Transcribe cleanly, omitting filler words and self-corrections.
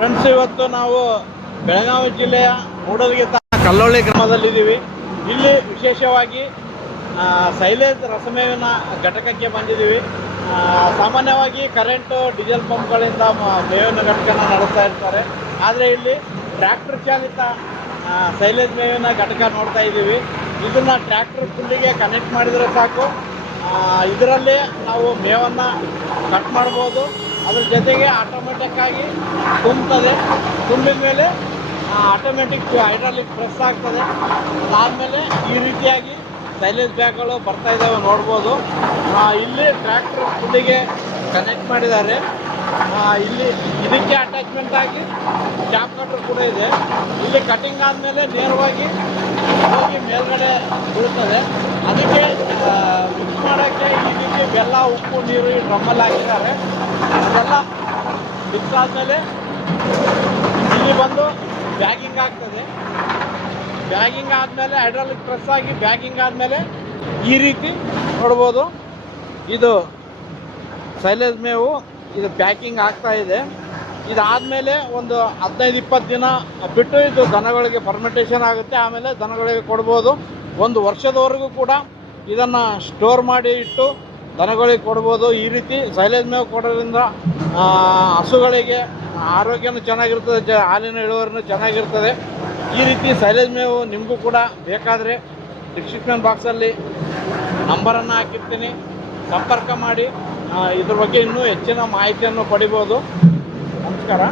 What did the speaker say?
Friends, ಇವತ್ತು ನಾವು ಬೆಳಗಾವಿ ಜಿಲ್ಲೆಯ ಮೂಡಲಗಿ ಕಲ್ಲೊಳ್ಳಿ ಗ್ರಾಮದಲ್ಲಿದ್ದೀವಿ. ಇಲ್ಲಿ ವಿಶೇಷವಾಗಿ ಸೈಲೇಜ್ ರಸಮೇವಿನ ಘಟಕಕ್ಕೆ ಬಂದಿದ್ದೀವಿ. ಸಾಮಾನ್ಯವಾಗಿ ಕರೆಂಟು ಡೀಸೆಲ್ ಪಂಪ್ಗಳಿಂದ ಮೇವಿನ ಘಟಕನ ನಡೆಸ್ತಾ ಇರ್ತಾರೆ. ಆದರೆ ಇಲ್ಲಿ ಟ್ರ್ಯಾಕ್ಟರ್ ಚಾಲಿತ ಸೈಲೇಜ್ ಮೇವಿನ ಘಟಕ ನೋಡ್ತಾ ಇದ್ದೀವಿ. ಇದನ್ನು ಟ್ರ್ಯಾಕ್ಟರ್ ಫುಲ್ಲಿಗೆ ಕನೆಕ್ಟ್ ಮಾಡಿದರೆ ಸಾಕು, ಇದರಲ್ಲೇ ನಾವು ಮೇವನ್ನು ಕಟ್ ಮಾಡ್ಬೋದು. ಅದ್ರ ಜೊತೆಗೆ ಆಟೋಮೆಟಿಕ್ ಆಗಿ ತುಂಬುತ್ತದೆ. ತುಂಬಿದ ಮೇಲೆ ಆಟೋಮೆಟಿಕ್ ಹೈಡ್ರಾಲಿಕ್ ಪ್ರೆಸ್ ಆಗ್ತದೆ. ಅದಾದಮೇಲೆ ಈ ರೀತಿಯಾಗಿ ಸೈಲೇಜ್ ಬ್ಯಾಗ್ಗಳು ಬರ್ತಾ ಇದ್ದಾವೆ ನೋಡ್ಬೋದು. ಇಲ್ಲಿ ಟ್ರ್ಯಾಕ್ಟರ್ ಫುಲ್ಲಿಗೆ ಕನೆಕ್ಟ್ ಮಾಡಿದ್ದಾರೆ. ಇಲ್ಲಿ ಇದಕ್ಕೆ ಅಟ್ಯಾಚ್ಮೆಂಟ್ ಆಗಿ ಕ್ಯಾಪ್ ಕಟ್ರ್ ಕೂಡ ಇದೆ. ಇಲ್ಲಿ ಕಟಿಂಗ್ ಆದಮೇಲೆ ನೇರವಾಗಿ ಹೋಗಿ ಮೇಲ್ಗಡೆ ಬೀಳ್ತದೆ. ಅದಕ್ಕೆ ಮಿಕ್ಸ್ ಮಾಡೋಕ್ಕೆ ಈ ರೀತಿ ಬೆಲ್ಲ, ಉಪ್ಪು, ನೀರು ಈ ಡ್ರಮ್ಮಲ್ಲಿ ಹಾಕಿದ್ದಾರೆ. ಅದೆಲ್ಲ ಮಿಕ್ಸ್ ಆದಮೇಲೆ ಇಲ್ಲಿ ಬಂದು ಬ್ಯಾಗಿಂಗ್ ಆಗ್ತದೆ. ಬ್ಯಾಗಿಂಗ್ ಆದಮೇಲೆ ಹೈಡ್ರಾಲಿಕ್ ಪ್ರೆಸ್ ಆಗಿ ಬ್ಯಾಗಿಂಗ್ ಆದಮೇಲೆ ಈ ರೀತಿ ನೋಡ್ಬೋದು. ಇದು ಸೈಲೇಜ್ ಮೇವು ಇದು ಪ್ಯಾಕಿಂಗ್ ಆಗ್ತಾ ಇದೆ. ಇದಾದಮೇಲೆ ಒಂದು 15-20 ದಿನ ಬಿಟ್ಟು ಇದು ದನಗಳಿಗೆ ಫರ್ಮೆಂಟೇಷನ್ ಆಗುತ್ತೆ. ಆಮೇಲೆ ದನಗಳಿಗೆ ಕೊಡ್ಬೋದು. 1 ವರ್ಷದವರೆಗೂ ಕೂಡ ಇದನ್ನು ಸ್ಟೋರ್ ಮಾಡಿ ಇಟ್ಟು ದನಗಳಿಗೆ ಕೊಡ್ಬೋದು. ಈ ರೀತಿ ಸೈಲೇಜ್ ಮೇವು ಕೊಡೋದ್ರಿಂದ ಹಸುಗಳಿಗೆ ಆರೋಗ್ಯನೂ ಚೆನ್ನಾಗಿರ್ತದೆ, ಹಾಲಿನ ಇಳುವರಿನೂ ಚೆನ್ನಾಗಿರ್ತದೆ. ಈ ರೀತಿ ಸೈಲೇಜ್ ಮೇವು ನಿಮಗೂ ಕೂಡ ಬೇಕಾದರೆ ಡಿಸ್ಕ್ರಿಪ್ಷನ್ ಬಾಕ್ಸಲ್ಲಿ ನಂಬರನ್ನು ಹಾಕಿರ್ತೀನಿ, ಸಂಪರ್ಕ ಮಾಡಿ ಇದ್ರ ಬಗ್ಗೆ ಇನ್ನೂ ಹೆಚ್ಚಿನ ಮಾಹಿತಿಯನ್ನು ಪಡಿಬೋದು. ನಮಸ್ಕಾರ.